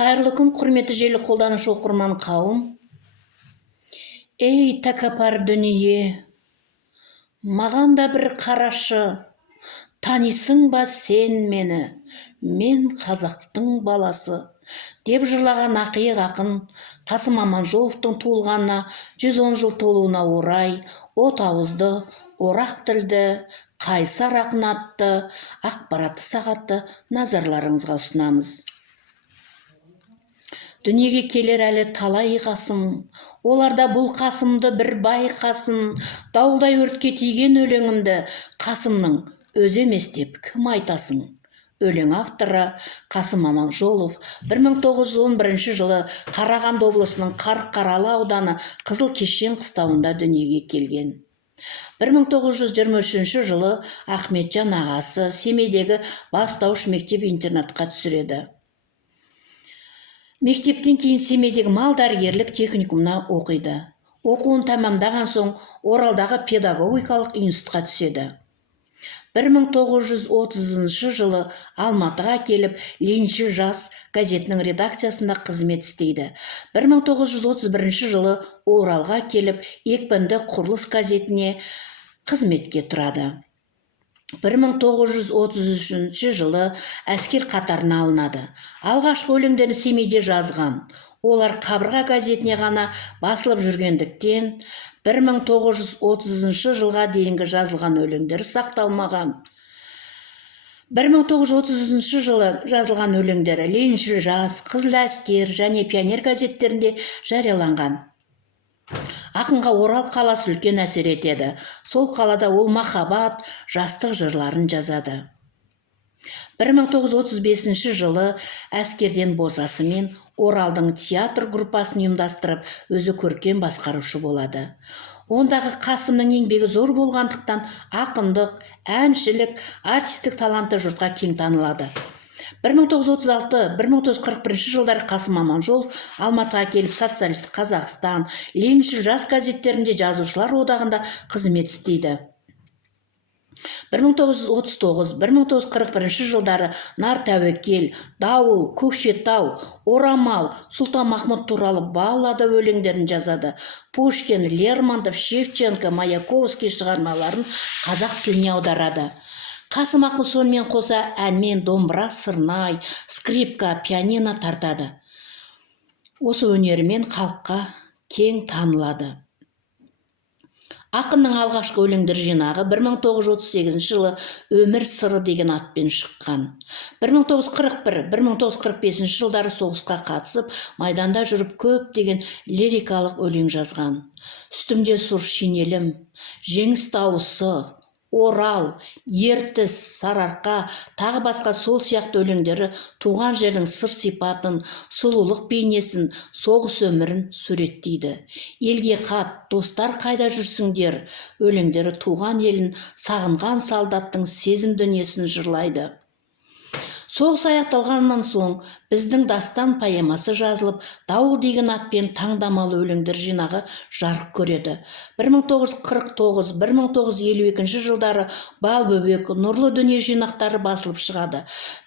Қайырлы күн, құрметті желі қолданушы оқырман қауым. Ей тәкаппар дүние, маған да бір қарашы, танисың ба сен мені, мен қазақтың баласы, деп жырлаған ақиық ақын Қасым Аманжоловтың туылғанына 110 жыл толуына орай от ауызды, орақ тілді, қайсар ақын атты ақпаратты сағатты назарларыңызға ұсынамыз. Дүниеге келер әлі талай қасым, оларда бұл қасымды бір байқасын, дауылдай өртке тиген өлеңімді Қасымның өзі емес деп кім айтасын? Өлең авторы Қасым Аманжолов 1911 жылы Қарағанды облысының Қарқаралы ауданы Қызылкешен қыстауында дүниеге келген. 1923 жылы Ахметжан ағасы Семейдегі бастауыш мектеп-интернатқа түсіреді. Мектептен кейін Семейдегі мал дәрігерлік техникумына оқиды. Оқуын тәмамдаған соң Оралдағы педагогикалық институтқа түседі. 1930 жылы Алматыға келіп Лениншіл жас газетінің редакциясында қызмет істейді. 1931 жылы Оралға келіп Екпінді құрылыс газетіне қызметке тұрады. 1933 жылы әскер қатарына алынады. Алғашқы өлеңдерін Семейде жазған. Олар Қабырға газетіне ғана басылып жүргендіктен 1930 жылға дейінгі жазылған өлеңдері сақталмаған. 1930 жылы жазылған өлеңдері Лениншіл жас, Қызыл әскер және Пионер газеттерінде жарияланған. Ақынға Орал қаласы үлкен әсер етеді. Сол қалада ол махаббат, жастық жырларын жазады. 1935 жылы әскерден босасымен Оралдың театр группасын ұйымдастырып, өзі көркем басқарушы болады. Ондағы Қасымның еңбегі зор болғандықтан ақындық, әншілік, артистік таланты жұртқа кең танылады. 1936-1941 жылдары Қасым Аманжолов Алматыға келіп Социалистік Қазақстан, Лениншіл жас газеттерінде жазушылар одағында қызмет істейді. 1939-1941 жылдары Нартәуекел, Дауыл, Көкшетау, Орамал, Сұлтанмахмұт туралы баллада өлеңдерін жазады. Пушкин, Лермонтов, Шевченко, Маяковский шығармаларын қазақ тіліне аударады. Қасым ақын сонымен қоса әнмен домбыра, сырнай, скрипка, пианино тартады. Осы өнерімен халыққа кең танылады. Ақынның алғашқы өлеңдер жинағы 1938 жылы Өмір сыры деген атпен шыққан. 1941-1945 жылдары соғысқа қатысып, майданда жүріп көптеген лирикалық өлең жазған. Үстімде сұр шинелім, жеңіс дауысы, Орал, Ертіс, Сарыарқа, тағы басқа сол сияқты өлеңдері туған жердің сыр сипатын, сұлулық бейнесін, соғыс өмірін суреттейді. Елге хат, достар қайда жүрсіңдер, өлеңдері туған елін, сағынған солдаттың сезім дүниесін жырлайды. Соғыс аяқталғаннан соң біздің дастан поэмасы жазылып, Дауыл деген атпен таңдамалы өлеңдер жинағы жарық көреді. 1949-1952 жылдары Бал бөбек, Нұрлы дүние жинақтары басылып шығады.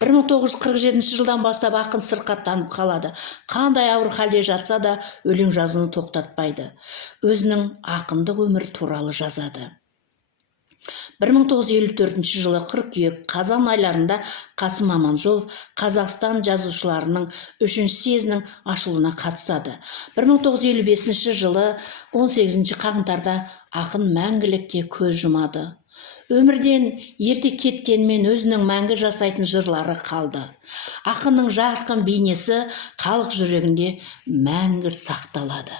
1947 жылдан бастап ақын сырқаттанып қалады. Қандай ауыр халде жатса да өлең жазуын тоқтатпайды. Өзінің ақындық өмір туралы жазады. 1954 жылы қыркүйек қазан айларында Қасым Аманжолов Қазақстан жазушыларының 3-ші съезінің ашылуына қатысады. 1955 жылы 18 қаңтарда ақын мәңгілікке көз жұмады. Өмірден ерте кеткенмен өзінің мәңгі жасайтын жырлары қалды. Ақынның жарқын бейнесі халық жүрегінде мәңгі сақталады.